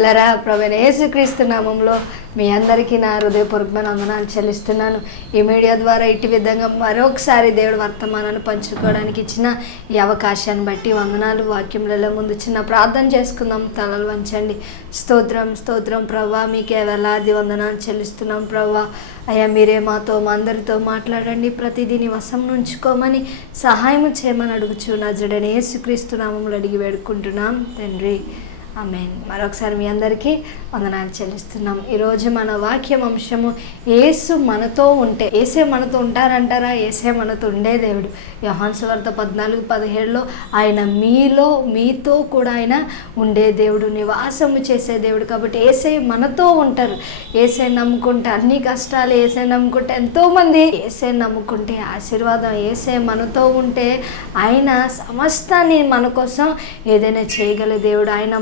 పిల్లరా, ప్రభువైన యేసుక్రీస్తు నామంలో మీ అందరికీ నా హృదయపూర్వకమైన వందనాలు చెల్లిస్తున్నాను. ఈ మీడియా ద్వారా ఇటు విధంగా మరొకసారి దేవుడు వర్తమానాన్ని పంచుకోవడానికి ఇచ్చిన ఈ అవకాశాన్ని బట్టి వందనాలు. వాక్యంలో ముందు చిన్న ప్రార్థన చేసుకుందాం. తలలు వంచండి. స్తోత్రం స్తోత్రం ప్రభువా, మీకే వేలాది వందనాలు చెల్లిస్తున్నాం ప్రభువా. అయ్యా, మీరే మాతో మా అందరితో మాట్లాడండి. ప్రతిదీ నీ వశం ఉంచుకోమని సహాయం చేయమని అడుగుచు నజరేయుడైన యేసుక్రీస్తు నామములో అడిగి వేడుకుంటున్నాం తండ్రి, ఆమేన్. మరొకసారి మీ అందరికీ వందనాలు చెల్లిస్తున్నాం. ఈరోజు మన వాక్యం అంశము యేసు మనతో ఉంటే. యేసే మనతో ఉంటారంటారా? యేసే మనతో ఉండే దేవుడు. యోహాను సువార్త 14:17 ఆయన మీతో కూడా ఆయన ఉండే దేవుడు, నివాసము చేసే దేవుడు. కాబట్టి యేసే మనతో ఉంటారు. యేసే నమ్ముకుంటే అన్ని కష్టాలు, యేసే నమ్ముకుంటే ఎంతోమంది, యేసే నమ్ముకుంటే ఆశీర్వాదం. యేసే మనతో ఉంటే ఆయన సమస్తాన్ని మన కోసం ఏదైనా చేయగల దేవుడు. ఆయన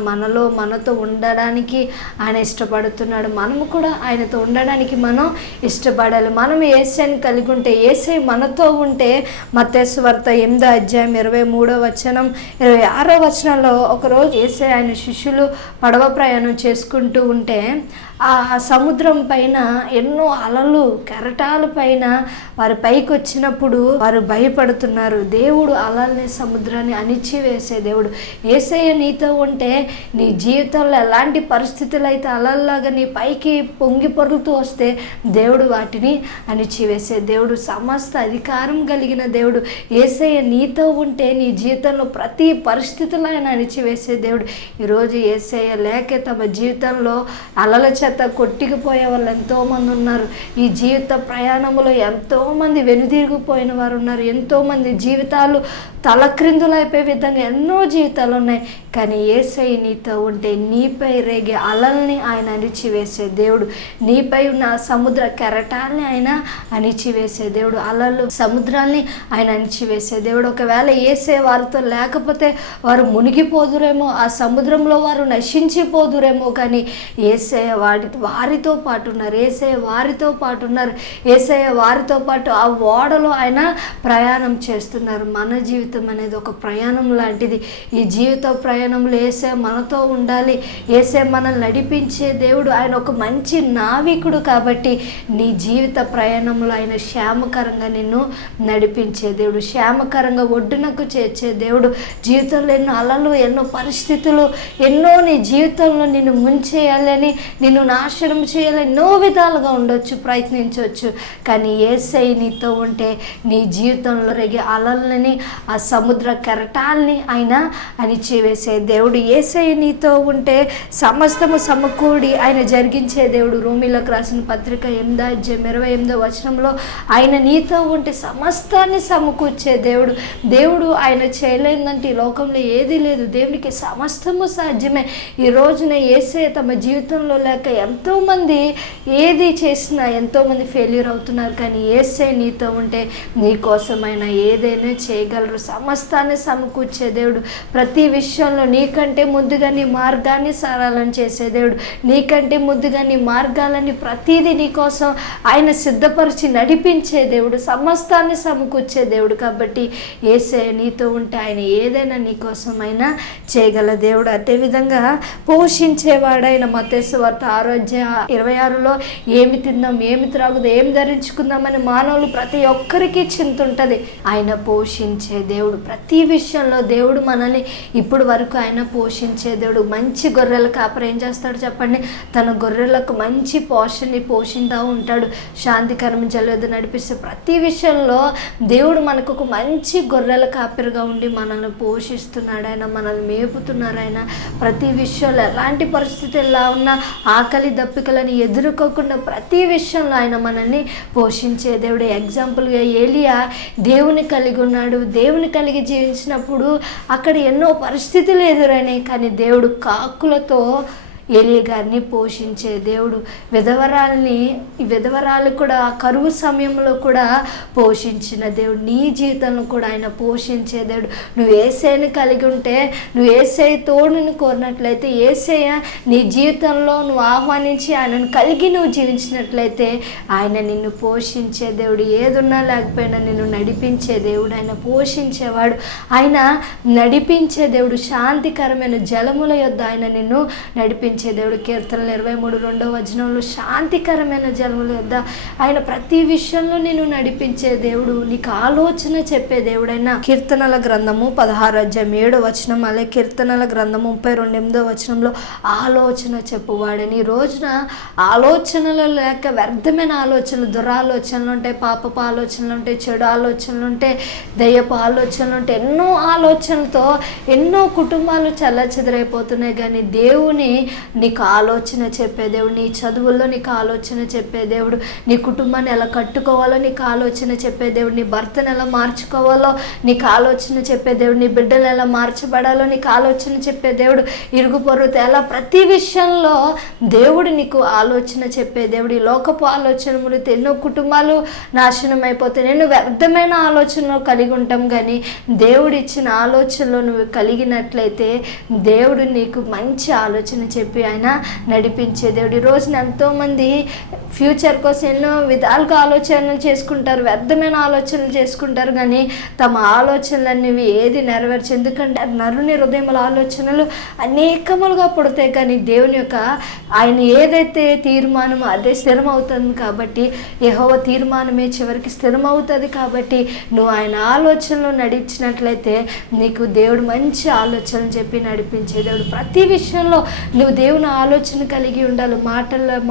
మనతో ఉండడానికి ఆయన ఇష్టపడుతున్నాడు. మనము కూడా ఆయనతో ఉండడానికి మనం ఇష్టపడాలి. మనం యేసయ్యని కలిగి ఉంటే, యేసయ్య మనతో ఉంటే, మత్తయి సువార్త 8:23 26 ఒకరోజు యేసయ్య ఆయన శిష్యులు పడవ ప్రయాణం చేసుకుంటూ ఉంటే ఆ సముద్రం పైన ఎన్నో అలలు కెరటాల పైన వారి పైకి వచ్చినప్పుడు వారు భయపడుతున్నారు. దేవుడు అలల్ని, సముద్రాన్ని అణిచివేసే దేవుడు. యేసయ్య నీతో ఉంటే నీ జీవితంలో ఎలాంటి పరిస్థితులు అయితే అలల్లాగా నీ పైకి పొంగి పొరులుతూ వస్తే దేవుడు వాటిని అణిచివేసే దేవుడు, సమస్త అధికారం కలిగిన దేవుడు. యేసయ్య నీతో ఉంటే నీ జీవితంలో ప్రతి పరిస్థితుల్లో ఆయన అణిచివేసే దేవుడు. ఈరోజు యేసయ్య లేక తమ జీవితంలో అలల కొట్టికిపోయే వాళ్ళు ఎంతోమంది ఉన్నారు. ఈ జీవిత ప్రయాణంలో ఎంతోమంది వెనుదిరిగిపోయిన వారు ఉన్నారు. ఎంతోమంది జీవితాలు తలక్రిందులైపోయే విధంగా ఎన్నో జీవితాలు ఉన్నాయి. కానీ యేసయ్య నీతో ఉంటే నీపై రేగే అలల్ని ఆయన అణిచివేసే దేవుడు. నీపై ఉన్న సముద్ర కెరటాల్ని ఆయన అణిచివేసే దేవుడు. అలలు, సముద్రాల్ని ఆయన అణిచివేసే దేవుడు. ఒకవేళ యేసయ్య వారితో లేకపోతే వారు మునిగిపోదురేమో, ఆ సముద్రంలో వారు నశించిపోదురేమో. కానీ యేసయ్య వారితో పాటు ఉన్నారు. యేసయ్య వారితో పాటు ఉన్నారు. యేసయ్య వారితో పాటు ఆ ఓడలో ఆయన ప్రయాణం చేస్తున్నారు. మన జీవితం అనేది ఒక ప్రయాణం లాంటిది. ఈ జీవిత ప్రయాణంలో యేసయ్య మనతో ఉండాలి. యేసయ్య మనల్ని నడిపించే దేవుడు. ఆయన ఒక మంచి నావికుడు. కాబట్టి నీ జీవిత ప్రయాణంలో ఆయన క్షేమకరంగా నిన్ను నడిపించే దేవుడు, క్షేమకరంగా ఒడ్డునకు చేర్చే దేవుడు. జీవితంలో ఎన్నో అలలు, ఎన్నో పరిస్థితులు, ఎన్నో నీ జీవితంలో నిన్ను ముంచేయాలని, నిన్ను నాశనం చేయాలని ఎన్నో విధాలుగా ఉండొచ్చు, ప్రయత్నించవచ్చు. కానీ యేసయ్య నీతో ఉంటే నీ జీవితంలో రేగే అలలని, ఆ సముద్ర కెరటాల్ని ఆయన అణిచివేసే దేవుడు. యేసయ్య నీతో ఉంటే సమస్తము సమకూడి ఆయన జరిగించే దేవుడు. రోమీలకు రాసిన పత్రిక 8:28 ఆయన నీతో ఉంటే సమస్తాన్ని సమకూర్చే దేవుడు. దేవుడు ఆయన చేయలేదంటే ఈ లోకంలో ఏది లేదు. దేవునికి సమస్తము సాధ్యమే. ఈ రోజున యేసయ్య తమ జీవితంలో లేక ఎంతోమంది ఏది చేసినా ఎంతోమంది ఫెయిల్యూర్ అవుతున్నారు. కానీ యేసయ్య నీతో ఉంటే నీ కోసమైనా ఏదైనా చేయగలరు. సమస్తాన్ని సమకూర్చే దేవుడు. ప్రతి విషయంలో నీకంటే ముందుగా నీ మార్గాన్ని సరళం చేసే దేవుడు. నీకంటే ముందుగా నీ మార్గాలని ప్రతిదీ నీ కోసం ఆయన సిద్ధపరిచి నడిపించే దేవుడు, సమస్తాన్ని సమకూర్చే దేవుడు. కాబట్టి యేసయ్య నీతో ఉంటే ఆయన ఏదైనా నీ కోసమైనా చేయగల దేవుడు. అదేవిధంగా పోషించేవాడైన మత్తయి సువార్త 6:26 ఏమి తిందాం, ఏమి త్రాగుదాం, ఏమి ధరించుకుందామని మానవులు ప్రతి ఒక్కరికి చింత ఉంటుంది. ఆయన పోషించే దేవుడు. ప్రతి విషయంలో దేవుడు మనల్ని ఇప్పుడు వరకు ఆయన పోషించే దేవుడు. మంచి గొర్రెల కాపరి ఏం చేస్తాడు చెప్పండి? తన గొర్రెలకు మంచి పోషిస్తూ ఉంటాడు. శాంతికరమైన జలవద్ద నడిపిస్తే ప్రతి విషయంలో దేవుడు మనకు ఒక మంచి గొర్రెల కాపరిగా ఉండి మనల్ని పోషిస్తున్నాడు. ఆయన మనల్ని మేపుతున్నారు. ఆయన ప్రతి విషయంలో ఎలాంటి పరిస్థితి ఎలా ఉన్నా ఆకలి దప్పికలను ఎదుర్కోకుండా ప్రతి విషయంలో ఆయన మనల్ని పోషించే దేవుడు. ఎగ్జాంపుల్గా ఏలియా దేవుని కలిగి ఉన్నాడు. దేవుని కలిగి జీవించినప్పుడు అక్కడ ఎన్నో పరిస్థితులు ఎదురైనాయి. కానీ దేవుడు కాకులతో ఏలియా గారిని పోషించే దేవుడు. విధవరాలు కూడా కరువు సమయంలో కూడా పోషించిన దేవుడు. నీ జీవితంలో కూడా ఆయన పోషించే దేవుడు. నువ్వు యేసయ్యని కలిగి ఉంటే, నువ్వు యేసయ్య తోడుని కోరినట్లయితే, యేసయ్య నీ జీవితంలో నువ్వు ఆహ్వానించి ఆయనను కలిగి నువ్వు జీవించినట్లయితే ఆయన నిన్ను పోషించే దేవుడు. ఏదున్నా లేకపోయినా నిన్ను నడిపించే దేవుడు. ఆయన పోషించేవాడు, ఆయన నడిపించే దేవుడు. శాంతికరమైన జలముల యొద్ద ఆయన నిన్ను నడిపించే నడిపించే దేవుడు. కీర్తనలు 23:2 శాంతికరమైన జలముల యొద్ద ఆయన ప్రతి విషయంలో నేను నడిపించే దేవుడు, నీకు ఆలోచన చెప్పే దేవుడైన. కీర్తనల గ్రంథము 16:7 అలాగే కీర్తనల గ్రంథము 32:8 ఆలోచన చెప్పువాడని. ఈ రోజున ఆలోచనలు లేక వ్యర్థమైన ఆలోచనలు, దురాలోచనలు ఉంటాయి, పాపపు ఆలోచనలు ఉంటాయి, చెడు ఆలోచనలు ఉంటాయి, దయ్యపు ఆలోచనలు ఉంటాయి. ఎన్నో ఆలోచనలతో ఎన్నో కుటుంబాలు చల్లచెదరైపోతున్నాయి. కానీ దేవుని నీకు ఆలోచన చెప్పే దేవుడు, నీ చదువుల్లో నీకు ఆలోచన చెప్పే దేవుడు, నీ కుటుంబాన్ని ఎలా కట్టుకోవాలో నీకు ఆలోచన చెప్పే దేవుడు, నీ భర్తను ఎలా మార్చుకోవాలో నీకు ఆలోచన చెప్పే దేవుడు, నీ బిడ్డలు ఎలా మార్చబడాలో నీకు ఆలోచన చెప్పే దేవుడు, ఇరుగు పొరుగుతో ఎలా ప్రతి విషయంలో దేవుడు నీకు ఆలోచన చెప్పే దేవుడు. ఈ లోకపు ఆలోచనలు ఎన్నో కుటుంబాలు నాశనం అయిపోతాయి. ఎన్నో వ్యర్థమైన ఆలోచనలు కలిగి ఉంటాం. కానీ దేవుడు ఇచ్చిన ఆలోచనలో నువ్వు కలిగినట్లయితే దేవుడు నీకు మంచి ఆలోచన చెప్పి ఆయన నడిపించే దేవుడు. ఈ రోజున ఎంతోమంది ఫ్యూచర్ కోసం ఎన్నో విధాలుగా ఆలోచనలు చేసుకుంటారు, వ్యర్థమైన ఆలోచనలు చేసుకుంటారు. కానీ తమ ఆలోచనలన్నీ ఏది నెరవేర్చు. ఎందుకంటే నరుని హృదయముల ఆలోచనలు అనేకములుగా పుడతాయి. కానీ దేవుని యొక్క ఆయన ఏదైతే తీర్మానమో అదే స్థిరం అవుతుంది. కాబట్టి యెహోవా తీర్మానమే చివరికి స్థిరం అవుతుంది. కాబట్టి నువ్వు ఆయన ఆలోచనలో నడిచినట్లయితే నీకు దేవుడు మంచి ఆలోచనలు చెప్పి నడిపించే దేవుడు. ప్రతి విషయంలో నువ్వు దేవుని ఆలోచన కలిగి ఉండాలి.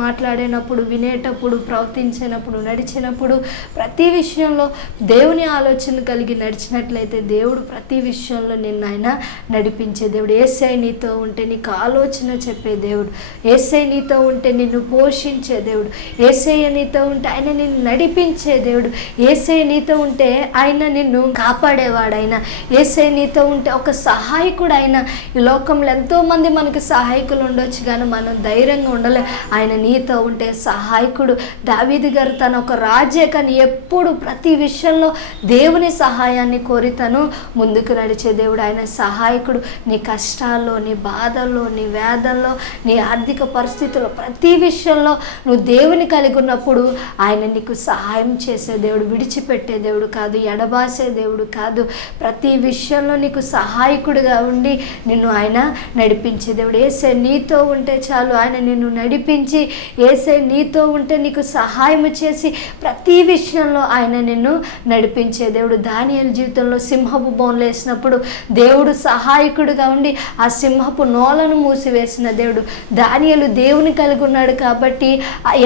మాట్లాడేటప్పుడు, వినేటప్పుడు, ప్రవర్తించినప్పుడు, నడిచినప్పుడు ప్రతి విషయంలో దేవుని ఆలోచన కలిగి నడిచినట్లయితే దేవుడు ప్రతి విషయంలో నిన్ను ఆయన నడిపించే దేవుడు. యేసయ్య నీతో ఉంటే నీకు ఆలోచన చెప్పే దేవుడు, యేసయ్య నీతో ఉంటే నిన్ను పోషించే దేవుడు, యేసయ్య నీతో ఉంటే ఆయన నిన్ను నడిపించే దేవుడు, యేసయ్య నీతో ఉంటే ఆయన నిన్ను కాపాడేవాడు, ఆయన యేసయ్య నీతో ఉంటే ఒక సహాయకుడు. ఆయన ఈ లోకంలో ఎంతోమంది మనకి సహాయకులు ఉండొచ్చు, కానీ మనం ధైర్యంగా ఉండలే. ఆయన నీతో ఉంటే సహాయకుడు. దావీదు గారు తన ఒక రాజే, కానీ ఎప్పుడు ప్రతి విషయంలో దేవుని సహాయాన్ని కోరి తను ముందుకు నడిచే దేవుడు. ఆయన సహాయకుడు. నీ కష్టాల్లో, నీ బాధల్లో, నీ వేదనలో, నీ ఆర్థిక పరిస్థితుల్లో ప్రతి విషయంలో నువ్వు దేవుని కలిగి ఉన్నప్పుడు ఆయన నీకు సహాయం చేసే దేవుడు, విడిచిపెట్టే దేవుడు కాదు, ఎడబాసే దేవుడు కాదు. ప్రతి విషయంలో నీకు సహాయకుడిగా ఉండి నిన్ను ఆయన నడిపించే దేవుడు. యేసయ్య నీతో ఉంటే చాలు, ఆయన నిన్ను నడిపించి, యేసయ్య నీతో ఉంటే నీకు సహాయం చేసి ప్రతి విషయంలో ఆయన నిన్ను నడిపించే దేవుడు. దానియేలు జీవితంలో సింహపు బోన్లు వేసినప్పుడు దేవుడు సహాయకుడిగా ఉండి ఆ సింహపు నోలను మూసివేసిన దేవుడు. దానియేలు దేవుని కలిగి ఉన్నాడు కాబట్టి,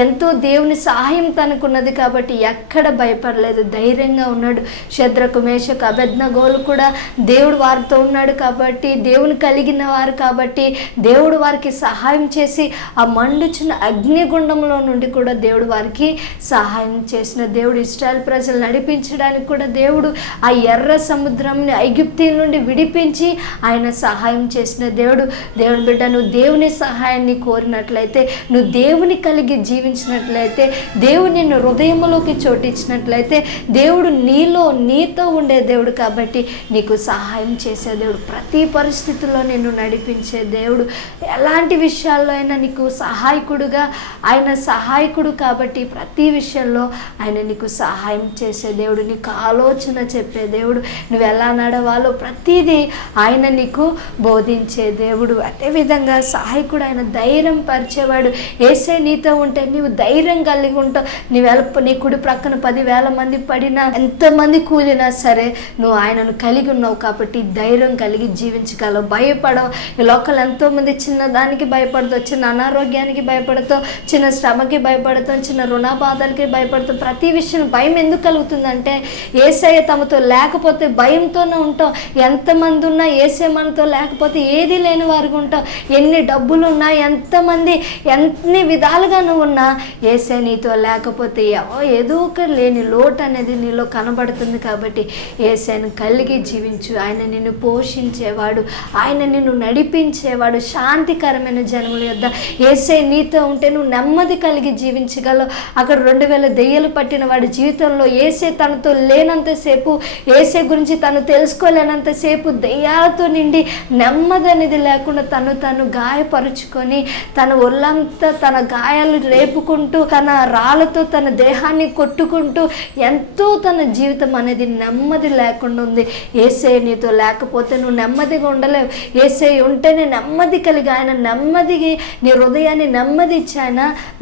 ఎంతో దేవుని సహాయం తనకున్నది కాబట్టి ఎక్కడ భయపడలేదు, ధైర్యంగా ఉన్నాడు. శద్రకు, మేషకు, అబేద్నెగోలు కూడా దేవుడు వారితో ఉన్నాడు కాబట్టి, దేవుని కలిగిన వారు కాబట్టి దేవుడు వారికి సహాయం చేసి ఆ మండుచున్న అగ్నిగుండంలో నుండి కూడా దేవుడు వారికి సహాయం చేసిన దేవుడు. ఇశ్రాయేలు ప్రజలు నడిపించడానికి కూడా దేవుడు ఆ ఎర్ర సముద్రంని ఐగుప్తీయుల నుండి విడిపించి ఆయన సహాయం చేసిన దేవుడు. దేవుని బిడ్డ, నువ్వు దేవుని సహాయాన్ని కోరినట్లయితే, నువ్వు దేవుని కలిగి జీవించినట్లయితే, దేవుని నిన్ను హృదయంలోకి చోటించినట్లయితే దేవుడు నీతో ఉండే దేవుడు కాబట్టి నీకు సహాయం చేసే దేవుడు. ప్రతి పరిస్థితుల్లో నిన్ను నడిపించే దేవుడు. ఎలాంటి విషయాల్లో అయినా నీకు సహాయకుడుగా ఆయన సహాయకుడు కాబట్టి ప్రతి విషయంలో ఆయన నీకు సహాయం చేసే దేవుడు, నీకు ఆలోచన చెప్పే దేవుడు, నువ్వు ఎలా నడవాలో ప్రతిదీ ఆయన నీకు బోధించే దేవుడు. అదేవిధంగా సహాయకుడు, ఆయన ధైర్యం పరిచేవాడు. యేసయ్య నీతో ఉంటే నీవు ధైర్యం కలిగి ఉంటావు. నీ కుడి ప్రక్కన 10,000 మంది పడినా, ఎంతమంది కూలినా సరే నువ్వు ఆయనను కలిగి ఉన్నావు కాబట్టి ధైర్యం కలిగి జీవించగలవు, భయపడవు. ఈ లోకల్ ఎంతోమంది చిన్న దానికి భయపడతావు, చిన్న అనారోగ్యానికి భయపడతావు, చిన్న శ్రమకి భయపడతాం, చిన్న రుణ బాధలకి భయపడతాం. ప్రతి విషయం భయం ఎందుకు కలుగుతుందంటే యేసయ్య తమతో లేకపోతే భయంతోనే ఉంటాం. ఎంతమంది ఉన్నా యేసయ్య మనతో లేకపోతే ఏది లేని వారికి ఉంటాం. ఎన్ని డబ్బులు ఉన్నా, ఎంతమంది ఎన్ని విధాలుగా నువ్వు ఉన్నా యేసయ్య నీతో లేకపోతే ఏదో ఒక లేని లోటు అనేది నీలో కనబడుతుంది. కాబట్టి యేసయ్యను కలిగి జీవించు. ఆయన నిన్ను పోషించేవాడు, ఆయన నిన్ను నడిపించేవాడు. శాంతికరమైన జనముల యొద్ద యేసయ్య నీతో ఉంటే నువ్వు నెమ్మది కలిగి జీవించగలవు. అక్కడ 2000 దెయ్యాలు పట్టిన వాడి జీవితంలో యేసయ్య తనతో లేనంతసేపు, యేసయ్య గురించి తను తెలుసుకోలేనంతసేపు దెయ్యాలతో నిండి నెమ్మది అనేది లేకుండా తను గాయపరుచుకొని తన ఒళ్ళంతా తన గాయాలు రేపుకుంటూ తన రాళ్ళతో తన దేహాన్ని కొట్టుకుంటూ ఎంతో తన జీవితం అనేది నెమ్మది లేకుండా ఉంది. యేసయ్య నీతో లేకపోతే నువ్వు నెమ్మదిగా ఉండలేవు. యేసయ్య ఉంటేనే నెమ్మది కలిగి ఆయన నెమ్మదిగా నీ హృదయాన్ని నెమ్మది ఇచ్చి ఆయన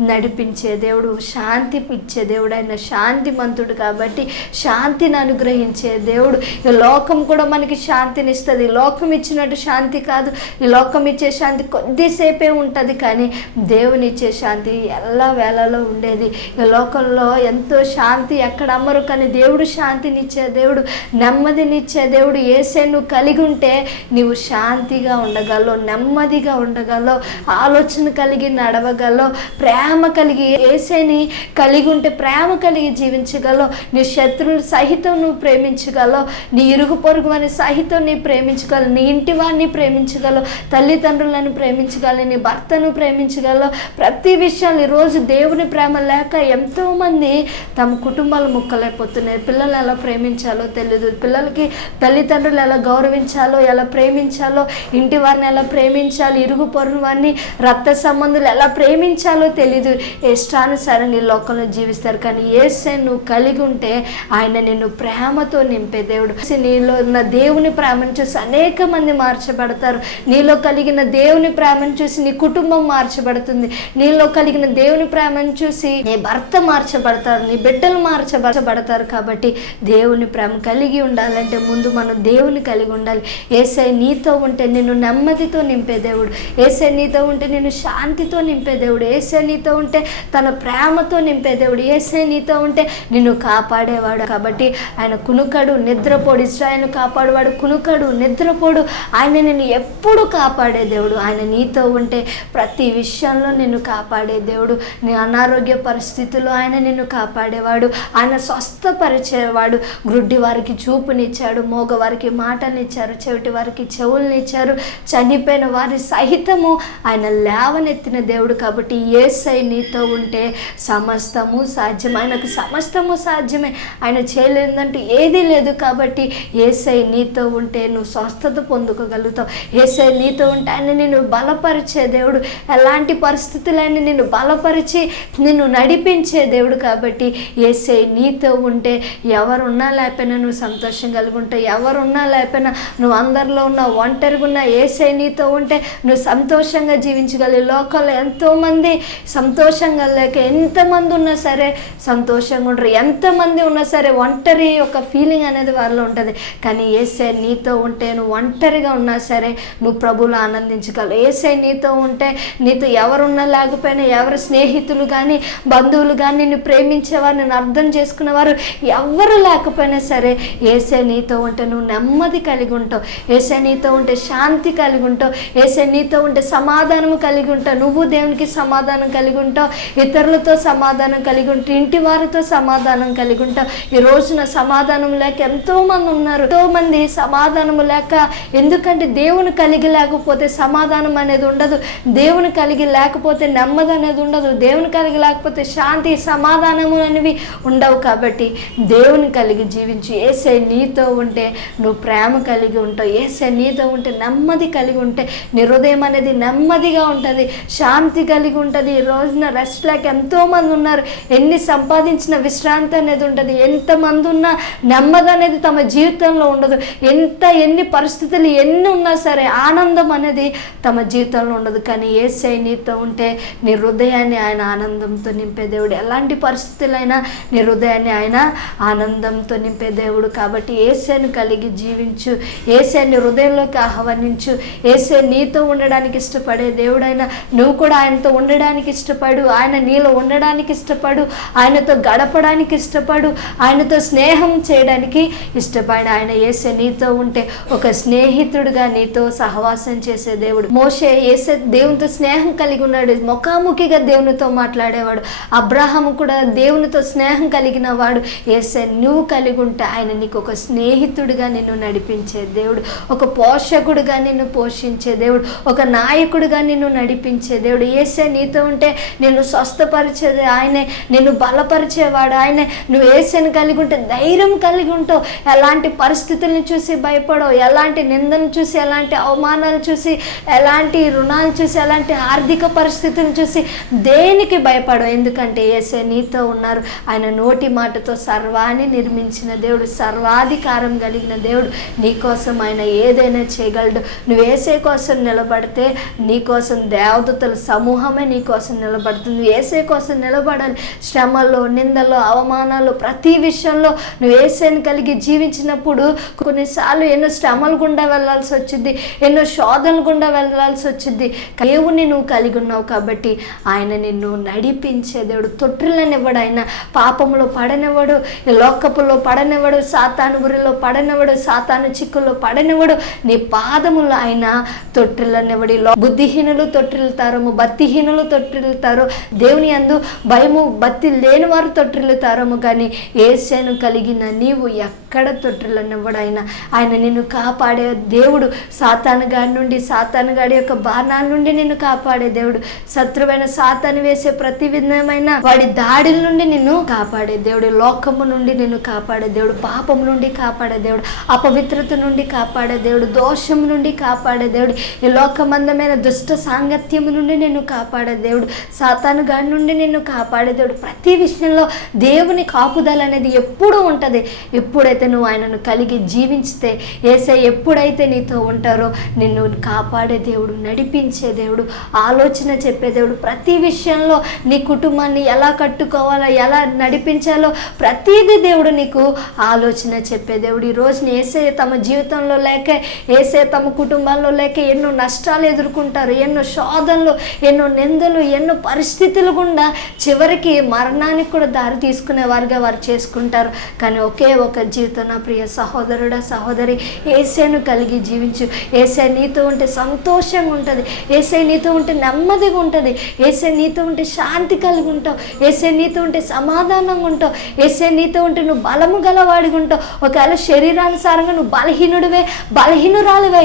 నడిపించే దేవుడు, శాంతి ఇచ్చే దేవుడు. ఆయన శాంతిమంతుడు కాబట్టి శాంతిని అనుగ్రహించే దేవుడు. ఈ లోకం కూడా మనకి శాంతిని ఇస్తుంది. ఈ లోకం ఇచ్చినట్టు శాంతి కాదు. ఈ లోకం ఇచ్చే శాంతి కొద్దిసేపే ఉంటుంది, కానీ దేవుని ఇచ్చే శాంతి ఎలా వేళలో ఉండేది. ఈ లోకంలో ఎంతో శాంతి ఎక్కడ అమ్మరు, కానీ దేవుడు శాంతినిచ్చే దేవుడు, నెమ్మదినిచ్చే దేవుడు. యేసే నువ్వు కలిగి ఉంటే నీవు శాంతిగా ఉండగలవు, నెమ్మదిగా ఉండగలవు, ఆలోచన కలిగి నడవగలవు, ప్రేమ కలిగి యేసేని కలిగి ఉంటే ప్రేమ కలిగి జీవించగలవు. నీ శత్రువులు సహితం నువ్వు ప్రేమించగలవు, నీ ఇరుగు పొరుగు అని సహితం నీ ప్రేమించగలవు, నీ ఇంటి వారిని ప్రేమించగలవు, తల్లిదండ్రులను ప్రేమించగలవు, నీ భర్తను ప్రేమించగలవు. ప్రతి విషయాలు ఈరోజు దేవుని ప్రేమ లేక ఎంతోమంది తమ కుటుంబాలు ముక్కలైపోతున్నాయి. పిల్లలు ఎలా ప్రేమించాలో తెలియదు, పిల్లలకి తల్లిదండ్రులు ఎలా గౌరవించాలో, ఎలా ప్రేమించాలో, ఇంటి వారిని ఎలా ప్రేమించాలి, ఇరుగు పొరుగు వారిని, రక్త సంబంధులు ఎలా ప్రేమించాలో తెలీదు. ఇష్టానుసారంగా ఈ లోకంలో జీవిస్తారు. కానీ యేసే నువ్వు కలిగి ఉంటే ఆయన నిన్ను ప్రేమతో నింపే దేవుడు. నీలో ఉన్న దేవుని ప్రేమను చూసి అనేక మంది మార్చబడతారు. నీలో కలిగిన దేవుని ప్రేమను చూసి నీ కుటుంబం మార్చబడుతుంది. నీలో కలిగిన దేవుని ప్రేమను చూసి నీ భర్త మార్చబడతారు, నీ బిడ్డలు మార్చబడతారు. కాబట్టి దేవుని ప్రేమ కలిగి ఉండాలంటే ముందు మనం దేవుని కలిగి ఉండాలి. యేసే నీతో ఉంటే నిన్ను నెమ్మదితో నింపే దేవుడు, యేసే నీతో ఉంటే నిన్ను శాంతితో నింపే దేవుడు, యేసే నీతో ఉంటే తన ప్రేమతో నింపే దేవుడు, యేసే నీతో ఉంటే నిన్ను కాపాడేవాడు. కాబట్టి ఆయన కునుకడు నిద్రపోడు, ఇశ్రాయేలును కాపాడేవాడు కునుకడు నిద్రపోడు. ఆయన నిన్ను ఎప్పుడు కాపాడే దేవుడు. ఆయన నీతో ఉంటే ప్రతి విషయంలో నిన్ను కాపాడే దేవుడు. నీ అనారోగ్య పరిస్థితుల్లో ఆయన నిన్ను కాపాడేవాడు, ఆయన స్వస్థపరిచేవాడు. గ్రుడ్డి వారికి చూపునిచ్చాడు, మోగవారికి మాటనిచ్చారు, చెవిటి వారికి చెవులనిచ్చారు, చనిపోయిన వారి సహితము ఆయన లేవనెత్తిన దేవుడు. కాబట్టి యేసై నీతో ఉంటే సమస్తము సాధ్యం. ఆయనకు సమస్తము సాధ్యమే, ఆయన చేయలేదంటూ ఏదీ లేదు. కాబట్టి యేసై నీతో ఉంటే నువ్వు స్వస్థత పొందుకోగలుగుతావు. యేసై నీతో ఉంటే ఆయన నిన్ను బలపరిచే దేవుడు, ఎలాంటి పరిస్థితులైనా నిన్ను బలపరిచి నిన్ను నడిపించే దేవుడు. కాబట్టి యేసై నీతో ఉంటే ఎవరున్నా లేకపోయినా నువ్వు సంతోషం కలిగి ఉంటావు, ఎవరున్నా లేకపోయినా నువ్వు అందరిలో ఉన్న ఒంటరిగా ఉన్న యేసై నీతో ఉంటే నువ్వు సంతోషంగా జీవించగలవు. లోకంలో ఎంతోమంది సంతోషంగా లేక ఎంతమంది ఉన్నా సరే సంతోషంగా ఉంటారు, ఎంతమంది ఉన్నా సరే ఒంటరి ఒక ఫీలింగ్ అనేది వాళ్ళలో ఉంటుంది. కానీ యేసే నీతో ఉంటే నువ్వు ఒంటరిగా ఉన్నా సరే నువ్వు ప్రభువులో ఆనందించగలవు. యేసే నీతో ఉంటే నీతో ఎవరున్నా లేకపోయినా, ఎవరు స్నేహితులు కానీ బంధువులు కానీ నిన్ను ప్రేమించేవారు, నిన్ను అర్థం చేసుకునేవారు ఎవరు లేకపోయినా సరే యేసే నీతో ఉంటే నువ్వు నెమ్మది కలిగి ఉంటావు, యేసే నీతో ఉంటే శాంతి కలిగి ఉంటావు, యేసే నీతో ఉంటే సమాధానము కలిగి ఉంటావు. నువ్వు దేవునికి సమాధానం కలిగి ఉంటావు, ఇతరులతో సమాధానం కలిగి ఉంటావు, ఇంటి వారితో సమాధానం కలిగి ఉంటావు. ఈ రోజున సమాధానం లేక ఎంతోమంది ఉన్నారు, ఎంతోమంది సమాధానము లేక. ఎందుకంటే దేవుని కలిగి లేకపోతే సమాధానం అనేది ఉండదు, దేవుని కలిగి లేకపోతే నెమ్మది అనేది ఉండదు, దేవుని కలిగి లేకపోతే శాంతి సమాధానము అనేవి ఉండవు. కాబట్టి దేవుని కలిగి జీవించు. యేసే నీతో ఉంటే నువ్వు ప్రేమ కలిగి ఉంటావు, యేసే నీతో ఉంటే నెమ్మది కలిగి ఉంటే నీ హృదయం అనేది నెమ్మదిగా ఉంటుంది, శాంతి కలిగి ఉంటుంది. ఈ రోజున రెస్ట్ లేక ఎంతోమంది ఉన్నారు, ఎన్ని సంపాదించిన విశ్రాంతి అనేది ఉంటుంది, ఎంతమంది ఉన్నా నెమ్మది అనేది తమ జీవితంలో ఉండదు, ఎన్ని పరిస్థితులు ఎన్ని ఉన్నా సరే ఆనందం అనేది తమ జీవితంలో ఉండదు. కానీ యేసే నీతో ఉంటే నీ హృదయాన్ని ఆయన ఆనందంతో నింపే దేవుడు. ఎలాంటి పరిస్థితులైనా నీ హృదయాన్ని ఆయన ఆనందంతో నింపే దేవుడు. కాబట్టి యేసేను కలిగి జీవించు, యేసేని హృదయంలోకి ఆహ్వానించు. యేసే నీతో ఉండడానికి ఇష్టపడే దేవుడైనా నువ్వు కూడా ఆయనతో ఉండడానికి ఇష్టపడు, ఆయన నీలో ఉండడానికి ఇష్టపడు, ఆయనతో గడపడానికి ఇష్టపడు, ఆయనతో స్నేహం చేయడానికి ఇష్టపడు. ఆయన యేసే నీతో ఉంటే ఒక స్నేహితుడుగా నీతో సహవాసం చేసే దేవుడు. మోషే యేసే దేవునితో స్నేహం కలిగి ఉన్నాడు, ముఖాముఖిగా దేవునితో మాట్లాడేవాడు. అబ్రహాము కూడా దేవునితో స్నేహం కలిగిన వాడు. యేసే నువ్వు కలిగి ఉంటే ఆయన నీకు ఒక స్నేహితుడిగా నిన్ను నడిపించే దేవుడు, ఒక పోషకుడుగా నిన్ను పోషించే దేవుడు, ఒక నాయకుడిగా నిన్ను నడిపించే దేవుడు. యేసే నీతో ఉంటే నిన్ను స్వస్థపరిచేది ఆయనే, నిన్ను బలపరిచేవాడు ఆయనే. నువ్వు యేసేను కలిగి ఉంటే ధైర్యం కలిగి ఉంటావు. ఎలాంటి పరిస్థితులను చూసి భయపడవు, ఎలాంటి నిందను చూసి, ఎలాంటి అవమానాలు చూసి, ఎలాంటి రుణాలు చూసి, ఎలాంటి ఆర్థిక పరిస్థితులను చూసి దేనికి భయపడవు. ఎందుకంటే యేసే నీతో ఉన్నారు. ఆయన నోటి మాటతో సర్వాన్ని నిర్మించిన దేవుడు, సర్వాధికారం కలిగిన దేవుడు. నీకోసం ఆయన ఏదైనా చేయగలడు. నువ్వు యేసే కోసం నిలబడితే నీకోసం దేవదూతల సమూహమే నీకోసం నిలబడుతుంది. యేసే కోసం నిలబడాలి. శ్రమల్లో, నిందల్లో, అవమానాలు, ప్రతి విషయంలో నువ్వు యేసేని కలిగి జీవించినప్పుడు కొన్నిసార్లు ఎన్నో శ్రమల గుండా వెళ్ళాల్సి వచ్చింది, ఎన్నో శోధనల గుండా వెళ్ళాల్సి వచ్చింది. దేవుని నువ్వు కలిగి ఉన్నావు కాబట్టి ఆయన నిన్ను నడిపించే దేవుడు. తొట్టిల్లనివ్వడు ఆయన. పాపంలో పడనివ్వడు, లోకపులో పడనివ్వడు, సాతాను గురిలో పడనివ్వడు, సాతాను చిక్కుల్లో పడనివ్వడు. నీ పాదములు ఆయన తొట్టిల్లనివ్వడు. బుద్ధిహీనులు తొట్టిల్లుతారము, భక్తిహీనులు తొట్టిల్లుతారు, దేవుని యందు భయము భక్తి లేని వారు తొట్టిల్లుతారము. కానీ యేసును కలిగిన నీవు ఎక్కడ తొట్టిల్లనివ్వడు ఆయన. ఆయన నిన్ను కాపాడే దేవుడు. సాతాను గాడి నుండి, సాతాను గాడి యొక్క బాణాల నుండి నిన్ను కాపాడే దేవుడు. శత్రువైన సాతాను వేసే ప్రతి విధమైన వాడి దాడుల నుండి నిన్ను కాపాడే దేవుడు. లోకము నుండి నిన్ను కాపాడే దేవుడు, పాపం నుండి కాపాడే దేవుడు, అపవిత్రత నుండి కాపాడే దేవుడు, దోషం నుండి కాపాడే దేవుడు, ఈ లోకమందమైన దుష్ట సాంగత్యము నుండి నిన్ను కాపాడే దేవుడు, సాతాను గాడి నుండి నిన్ను కాపాడే దేవుడు. ప్రతి విషయంలో దేవుని కాపుదల అనేది ఎప్పుడూ ఉంటుంది. ఎప్పుడైతే నువ్వు ఆయనను కలిగి జీవించితే, యేసయ్య ఎప్పుడైతే నీతో ఉంటారో నిన్ను కాపాడే దేవుడు, నడిపించే దేవుడు, ఆలోచన చెప్పే దేవుడు. ప్రతి విషయంలో నీ కుటుంబాన్ని ఎలా కట్టుకోవాలో, ఎలా నడిపించాలో ప్రతిదీ దేవుడు నీకు ఆలోచన చెప్పే దేవుడు. ఈ రోజున యేసయ్య తమ జీవితంలో లేక, యేసయ్య తమ కుటుంబాల్లో లేక ఎన్నో నష్టాలు ఎదుర్కొంటారు, ఎన్నో శోధనలు, ఎన్నో నిందలు, ఎన్నో పరిస్థితులు గుండా చివరికి మరణానికి కూడా దారి తీసుకునే వారుగా వారు చేసుకుంటారు. కానీ ఒకే ఒక జీవితం నా ప్రియ సహోదరుడా, సహోదరి, యేసయ్యను కలిగి జీవించు. యేసయ్య నీతో ఉంటే సంతోషంగా ఉంటుంది, యేసయ్య నీతో ఉంటే నెమ్మదిగా ఉంటుంది, యేసయ్య నీతో ఉంటే శాంతి కలిగి ఉంటావు, యేసయ్య నీతో ఉంటే సమాధానంగా ఉంటావు, యేసయ్య నీతో ఉంటే నువ్వు బలము గలవాడిగా ఉంటావు. ఒకవేళ శరీరానుసారంగా నువ్వు బలహీనురాలివే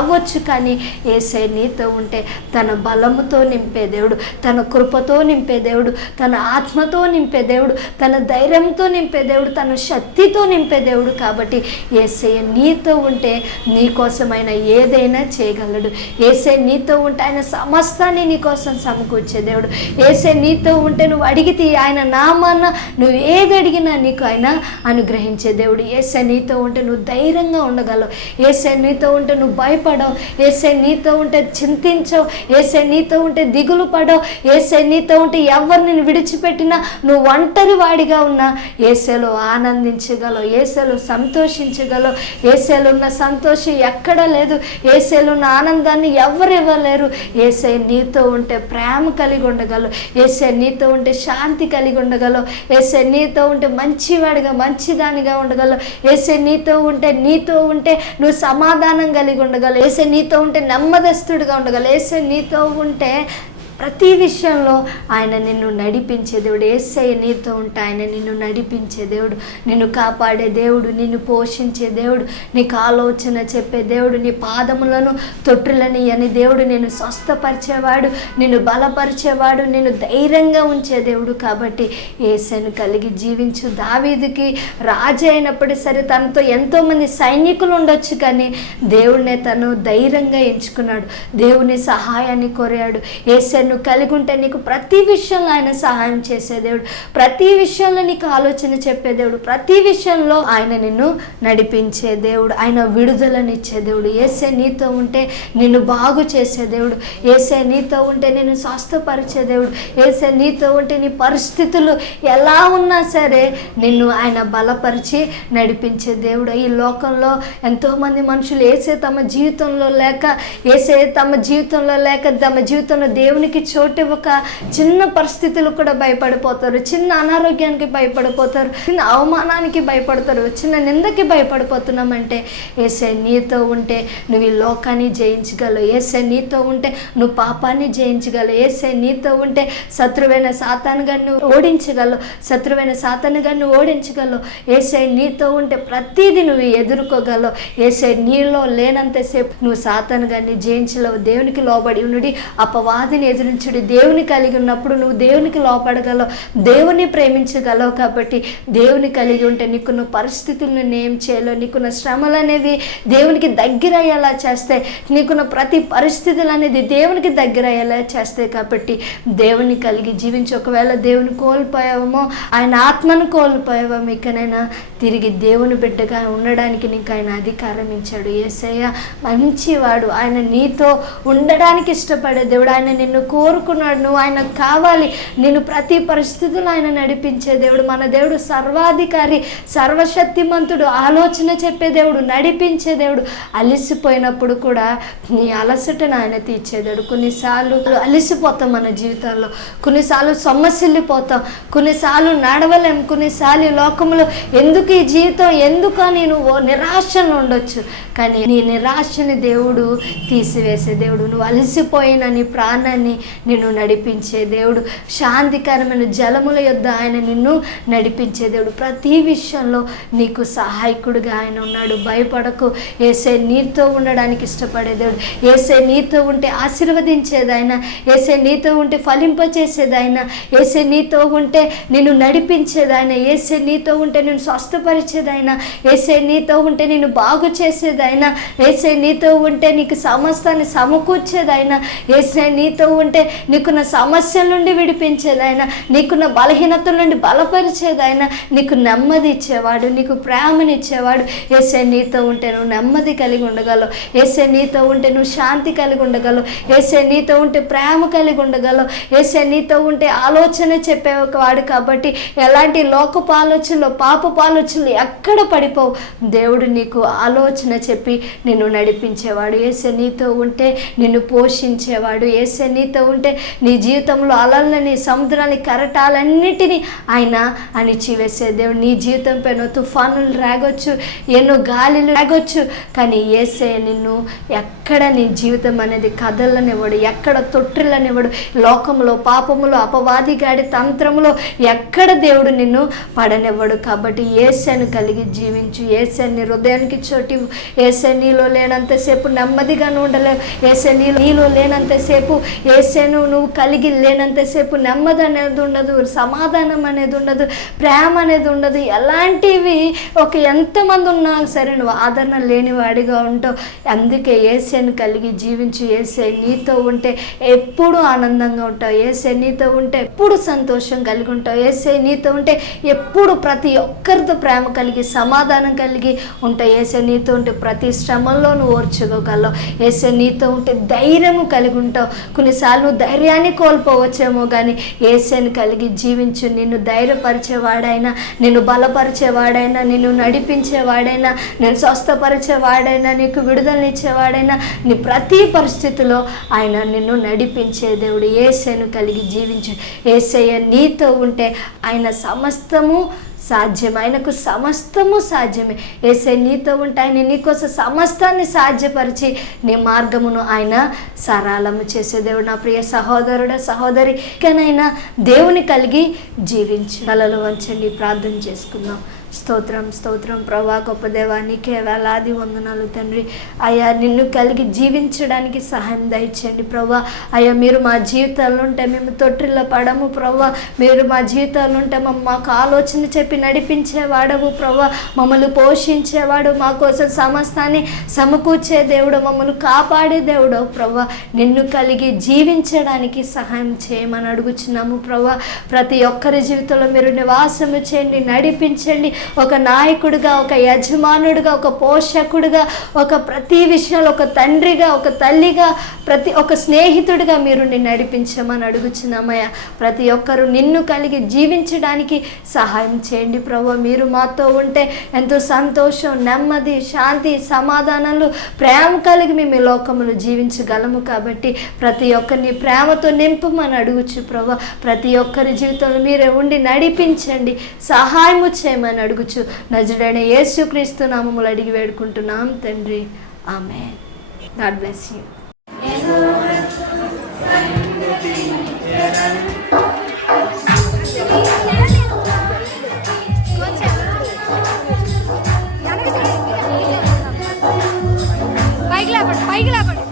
అవ్వచ్చు, కానీ యేసయ్య నీతో ఉంటే తన బలముతో నింపే దేవుడు, తన కృపతో నింపే దేవుడు, తన ఆత్మతో నింపే దేవుడు, తన ధైర్యంతో నింపే దేవుడు, తన శక్తితో నింపే దేవుడు. కాబట్టి యేసయ్య నీతో ఉంటే నీ కోసం ఆయన ఏదైనా చేయగలడు. యేసయ్య నీతో ఉంటే ఆయన సమస్తాన్ని నీ కోసం సమకూర్చే దేవుడు. యేసయ్య నీతో ఉంటే నువ్వు అడిగితే ఆయన నామాన నువ్వు ఏది అడిగినా నీకు ఆయన అనుగ్రహించే దేవుడు. యేసయ్య నీతో ఉంటే నువ్వు ధైర్యంగా ఉండగలవు, యేసయ్య నీతో ఉంటే నువ్వు భయపడవు, యేసయ్య నీతో ఉంటే చింతించవు, యేసయ్య నీతో ఉంటే దిగులు పడవు, యేసయ్య నీతో ఉంటే ఎవరిని విడిచిపెట్టినా నువ్వు ఒంటరి వాడిగా ఉన్నా యేసయ్యలో ఆనందించగలవు, యేసయ్యలో సంతోషించగలవు. యేసయ్యలో ఉన్న సంతోషం ఎక్కడా లేదు, యేసయ్యలో ఉన్న ఆనందాన్ని ఎవరు ఇవ్వలేరు. యేసయ్య నీతో ఉంటే ప్రేమ కలిగి ఉండగలవు, యేసయ్య నీతో ఉంటే శాంతి కలిగి ఉండగలవు, యేసయ్య నీతో ఉంటే మంచివాడిగా మంచిదానిగా ఉండగలవు, యేసయ్య నీతో ఉంటే నువ్వు సమాధానం కలిగి ఉండగలవు, యేసయ్య నీతో ఉంటే నెమ్మదస్తుడిగా ఉండగలవు, యేసయ్య నీతో ఉంటే ప్రతి విషయంలో ఆయన నిన్ను నడిపించే దేవుడు. యేసయ్య నీతో ఉంటే ఆయన నిన్ను నడిపించే దేవుడు, నిన్ను కాపాడే దేవుడు, నిన్ను పోషించే దేవుడు, నీకు ఆలోచన చెప్పే దేవుడు, నీ పాదములను తొట్టులని అని దేవుడు నిన్ను స్వస్థపరిచేవాడు, నిన్ను బలపరిచేవాడు, నిన్ను ధైర్యంగా ఉంచే దేవుడు. కాబట్టి యేసయ్యను కలిగి జీవించు. దావీదుకి రాజు అయినప్పుడు సరే తనతో ఎంతోమంది సైనికులు ఉండొచ్చు, కానీ దేవుడినే తను ధైర్యంగా ఎంచుకున్నాడు, దేవుని సహాయాన్ని కోరాడు. యేసయ్య నువ్వు కలిగి ఉంటే నీకు ప్రతి విషయంలో ఆయన సహాయం చేసే దేవుడు, ప్రతి విషయంలో నీకు ఆలోచన చెప్పే దేవుడు, ప్రతి విషయంలో ఆయన నిన్ను నడిపించే దేవుడు, ఆయన విడుదలనిచ్చే దేవుడు. యేసయ్య నీతో ఉంటే నిన్ను బాగు చేసే దేవుడు, యేసయ్య నీతో ఉంటే నిన్ను స్వస్థపరిచే దేవుడు, యేసయ్య నీతో ఉంటే నీ పరిస్థితులు ఎలా ఉన్నా సరే నిన్ను ఆయన బలపరిచి నడిపించే దేవుడు. ఈ లోకంలో ఎంతోమంది మనుషులు యేసయ్య తమ జీవితంలో లేక, యేసయ్య తమ జీవితంలో దేవునికి చోటు ఒక చిన్న పరిస్థితులు కూడా భయపడిపోతారు, చిన్న అనారోగ్యానికి భయపడిపోతారు, చిన్న అవమానానికి భయపడతారు, చిన్న నిందకి భయపడిపోతున్నామంటే యేసయ్య నీతో ఉంటే నువ్వు ఈ లోకాన్ని జయించగలవు, యేసయ్య నీతో ఉంటే నువ్వు పాపాన్ని జయించగలవు, యేసయ్య నీతో ఉంటే శత్రువైన సాతాను గారిని ఓడించగలవు, యేసయ్య నీతో ఉంటే ప్రతిదీ నువ్వు ఎదుర్కోగలవు. యేసయ్య నీలో లేనంతసేపు నువ్వు సాతాను గారిని జయించలేవు. దేవునికి లోబడి ఉండి అపవాదిని ఎదురు గమనించుడి. దేవుని కలిగి ఉన్నప్పుడు నువ్వు దేవునికి లోపడగలవు, దేవుని ప్రేమించగలవు. కాబట్టి దేవుని కలిగి ఉంటే నీకున్న పరిస్థితులను ఏం చేయలేవు. నీకున్న శ్రమలు అనేవి దేవునికి దగ్గర అయ్యేలా చేస్తాయి. నీకున్న ప్రతి పరిస్థితులు అనేది దేవునికి దగ్గర అయ్యేలా చేస్తాయి. కాబట్టి దేవుని కలిగి జీవించి, ఒకవేళ దేవుని కోల్పోయావేమో, ఆయన ఆత్మను కోల్పోయావేమో, ఇకనైనా తిరిగి దేవుని బిడ్డగా ఉండడానికి నీకు ఆయన అధికారం ఇచ్చాడు. యేసయ్య మంచివాడు, ఆయన నీతో ఉండడానికి ఇష్టపడే దేవుడు, ఆయన నిన్ను కోరుకున్నాడు. నువ్వు ఆయనకు కావాలి. నిన్ను ప్రతి పరిస్థితుల్లో ఆయన నడిపించే దేవుడు. మన దేవుడు సర్వాధికారి, సర్వశక్తిమంతుడు, ఆలోచన చెప్పే దేవుడు, నడిపించే దేవుడు. అలసిపోయినప్పుడు కూడా నీ అలసటను ఆయన తీర్చేదాడు. కొన్నిసార్లు అలసిపోతాం మన జీవితాల్లో, కొన్నిసార్లు సొమ్మసిల్లిపోతాం, కొన్నిసార్లు నడవలేం, కొన్నిసార్లు లోకంలో ఎందుకు ఈ జీవితం ఎందుకు అని నువ్వు నిరాశలో ఉండొచ్చు. కానీ నీ నిరాశని దేవుడు తీసివేసే దేవుడు. నువ్వు అలసిపోయిన నీ ప్రాణాన్ని నిన్ను నడిపించే దేవుడు. శాంతికరమైన జలముల యొద్ద ఆయన నిన్ను నడిపించే దేవుడు. ప్రతి విషయంలో నీకు సహాయకుడిగా ఆయన ఉన్నాడు. భయపడకు. యేసే నీతో ఉండడానికి ఇష్టపడే దేవుడు. యేసే నీతో ఉంటే ఆశీర్వదించేది ఆయన. యేసే నీతో ఉంటే ఫలింపచేసేది ఆయన. యేసే నీతో ఉంటే నిన్ను నడిపించేది ఆయన. యేసే నీతో ఉంటే నిన్ను స్వస్థపరిచేది ఆయన. యేసే నీతో ఉంటే నిన్ను బాగు చేసేది ఆయన. యేసే నీతో ఉంటే నీకు సమస్తాన్ని సమకూర్చేది ఆయన. యేసే నీతో ఉంటే నీకున్న సమస్యల నుండి విడిపించేది ఆయన. నీకున్న బలహీనతల నుండి బలపరిచేది ఆయన. నీకు నెమ్మది ఇచ్చేవాడు, నీకు ప్రేమనిచ్చేవాడు. యేసే నీతో ఉంటే నువ్వు నెమ్మది కలిగి ఉండగలవు. యేసే నీతో ఉంటే నువ్వు శాంతి కలిగి ఉండగలవు. యేసే నీతో ఉంటే ప్రేమ కలిగి ఉండగలవు. యేసే నీతో ఉంటే ఆలోచన చెప్పే ఒక వాడు. కాబట్టి ఎలాంటి లోకపు ఆలోచనలు, పాపపు ఆలోచనలు ఎక్కడ పడిపోవు. దేవుడు నీకు ఆలోచన చెప్పి నిన్ను నడిపించేవాడు. యేసే నీతో ఉంటే నిన్ను పోషించేవాడు. యేసే నీతో ఉంటే నీ జీవితంలో అలలని, సముద్రాన్ని, కెరటాలన్నిటినీ ఆయన అణిచివేసే దేవుడు. నీ జీవితం పైన తుఫానులు రాగొచ్చు, ఎన్నో గాలిలు రాగొచ్చు, కానీ యేసే నిన్ను ఎక్కడ నీ జీవితం అనేది కదలనివ్వడు, ఎక్కడ తొట్టిల్లనివ్వడు. లోకంలో, పాపములో, అపవాది గాడి తంత్రములో ఎక్కడ దేవుడు నిన్ను పడనివ్వడు. కాబట్టి యేసేను కలిగి జీవించు. యేసేని హృదయానికి చోటివు. యేసే నీలో లేనంతసేపు నెమ్మదిగా ఉండలేవు. యేసే నీలో లేనంతసేపు, యేసేను నువ్వు కలిగి లేనంతసేపు నెమ్మది అనేది ఉండదు, సమాధానం అనేది ఉండదు, ప్రేమ అనేది ఉండదు. ఎలాంటివి ఎంతమంది ఉన్నా సరే నువ్వు ఆదరణ లేని వాడిగా ఉంటావు. అందుకే యేసేను కలిగి జీవించు. యేసే నీతో ఉంటే ఎప్పుడు ఆనందంగా ఉంటావు. యేసే నీతో ఉంటే ఎప్పుడు సంతోషం కలిగి ఉంటావు. యేసే నీతో ఉంటే ఎప్పుడు ప్రతి ఒక్కరితో ప్రేమ కలిగి, సమాధానం కలిగి ఉంటావు. యేసే నీతో ఉంటే ప్రతి శ్రమంలో నువ్వు ఓర్చుకోగలవు. యేసే నీతో ఉంటే ధైర్యము కలిగి ఉంటావు. కొన్నిసార్లు నువ్వు ధైర్యాన్ని కోల్పోవచ్చేమో, కానీ యేసేను కలిగి జీవించు. నిన్ను ధైర్యపరిచేవాడైనా, నిన్ను బలపరిచేవాడైనా, నిన్ను నడిపించేవాడైనా, నేను స్వస్థపరిచేవాడైనా, నీకు విడుదలనిచ్చేవాడైనా, నీ ప్రతి పరిస్థితిలో ఆయన నిన్ను నడిపించే దేవుడు. యేసేను కలిగి జీవించు. యేసయ్య నీతో ఉంటే ఆయన సమస్తము సాధ్యం. ఆయనకు సమస్తము సాధ్యమే. యేసే నీతో ఉంటే ఆయన నీకోసం సమస్తాన్ని సాధ్యపరిచి నీ మార్గమును ఆయన సరళము చేసే దేవుడు. నా ప్రియ సహోదరుడ, సహోదరి, ఇకనైనా దేవుని కలిగి జీవించు. తలలు వంచండి, ప్రార్థన చేసుకుందాం. స్తోత్రం, స్తోత్రం ప్రభా, గొప్ప దేవా, నీకే వేలాది వందనాలు తండ్రి. అయ్యా, నిన్ను కలిగి జీవించడానికి సహాయం దయచేయండి ప్రభా. అయ్యా, మీరు మా జీవితాల్లో ఉంటే మేము తొట్టిల్లో పడము ప్రభా. మీరు మా జీవితాల్లో ఉంటే మాకు ఆలోచన చెప్పి నడిపించేవాడవు ప్రభా. మమ్మల్ని పోషించేవాడు, మా కోసం సమస్తాన్ని సమకూర్చే దేవుడు, మమ్మల్ని కాపాడే దేవుడు ప్రభా. నిన్ను కలిగి జీవించడానికి సహాయం చేయమని అడుగుచున్నాము ప్రభా. ప్రతి ఒక్కరి జీవితంలో మీరు నివాసము చేయండి, నడిపించండి. ఒక నాయకుడిగా, ఒక యజమానుడిగా, ఒక పోషకుడిగా, ప్రతి విషయంలో ఒక తండ్రిగా, ఒక తల్లిగా, ఒక స్నేహితుడిగా మీరు నిన్ను నడిపించమని అడుగుచున్నామయ్యా. ప్రతి ఒక్కరూ నిన్ను కలిగి జీవించడానికి సహాయం చేయండి ప్రభు. మీరు మాతో ఉంటే ఎంతో సంతోషం, నెమ్మది, శాంతి, సమాధానాలు, ప్రేమ కలిగి మేము ఈ లోకములు జీవించగలము. కాబట్టి ప్రతి ఒక్కరిని ప్రేమతో నింపమని అడుగుచు ప్రభు. ప్రతి ఒక్కరి జీవితంలో మీరే ఉండి నడిపించండి, సహాయము చేయమని అడుగుచు నజరుడైన యేసుక్రీస్తు నామములో అడిగి వేడుకుంటున్నాం తండ్రి. ఆమేన్. God bless you. పైకి లేపండి.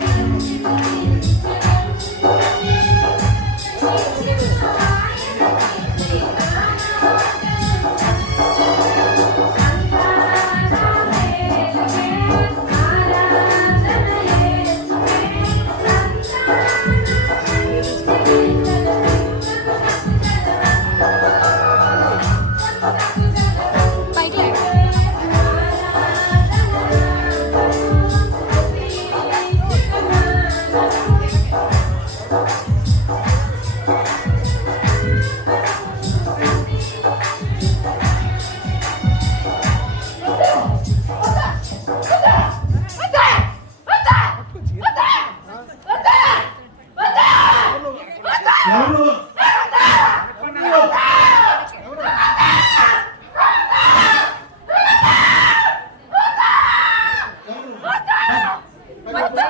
Mighty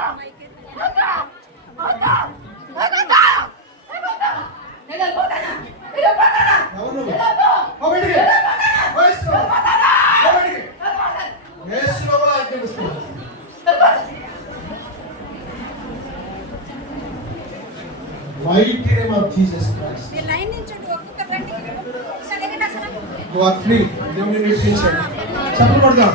name of Jesus Christ. You are free. దేవుని విడిపించండి. చప్పట్లు కొడదాం.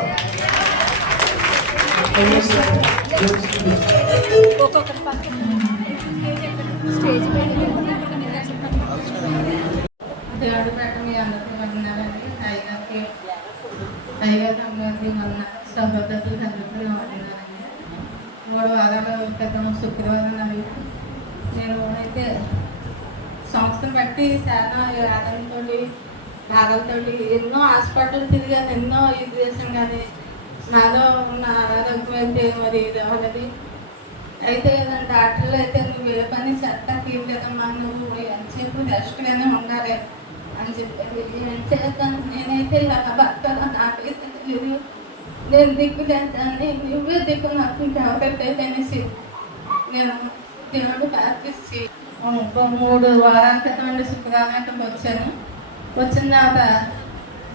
దేవుడు పెట్ట మీ అందరికీ వందనాలండి. అయ్యగారు అందరికీ సహోదరులు అందరికీ వందనాలండి. 3 వారాల క్రితం శుక్రవారం నేను అయితే సంస్థను బట్టి చాలా ఆదాయంతో బాధలతో ఎన్నో హాస్పిటల్ తిరిగాను, ఎన్నో ఇది చేసాను, కానీ నాలో ఉన్న ఆరోగ్యం అయితే మరి ఇది అవ్వలేదు. అయితే డాక్టర్లు అయితే నువ్వు ఏ పని సెట్టకి లేదమ్మా, నువ్వు ఎంతసేపు రెస్ట్గానే ఉండాలి అని చెప్పారు. ఏం చేద్దాను, నేనైతే ఇలా బతకాలో నాకైతే తెలియదు, నేను దిక్కు లేదాన్ని, నువ్వే దిక్కు నాకు ఇంకెవరైతే అనేసి నేను దేవుడు ప్రార్థించి 3 వారాల క్రితం నుండి శుక్రవారం వచ్చాను. వచ్చిన తర్వాత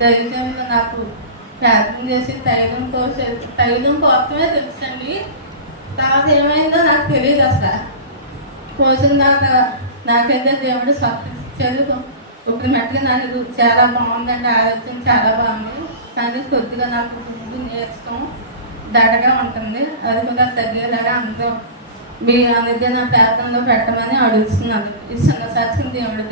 దైవజనులు నాకు ప్రార్థన చేసి తైలం కోసమే తెలుసండి. తర్వాత ఏమైందో నాకు తెలియదు అసలు. పోసిన తర్వాత నాకైతే దేవుడు శక్తి ఇచ్చారు. ఇప్పుడు మట్టుగా నాకు చాలా బాగుందండి, ఆరోగ్యం చాలా బాగుంది. కానీ కొద్దిగా నాకు ముందు నేర్చుకోం దడగా ఉంటుంది, అది కూడా తగ్గేలాగా అందరూ మీ అనేది నా ప్రార్థనలో పెట్టమని అడుగుతున్నాను. ఈ చిన్న సాక్షిని దేవుడు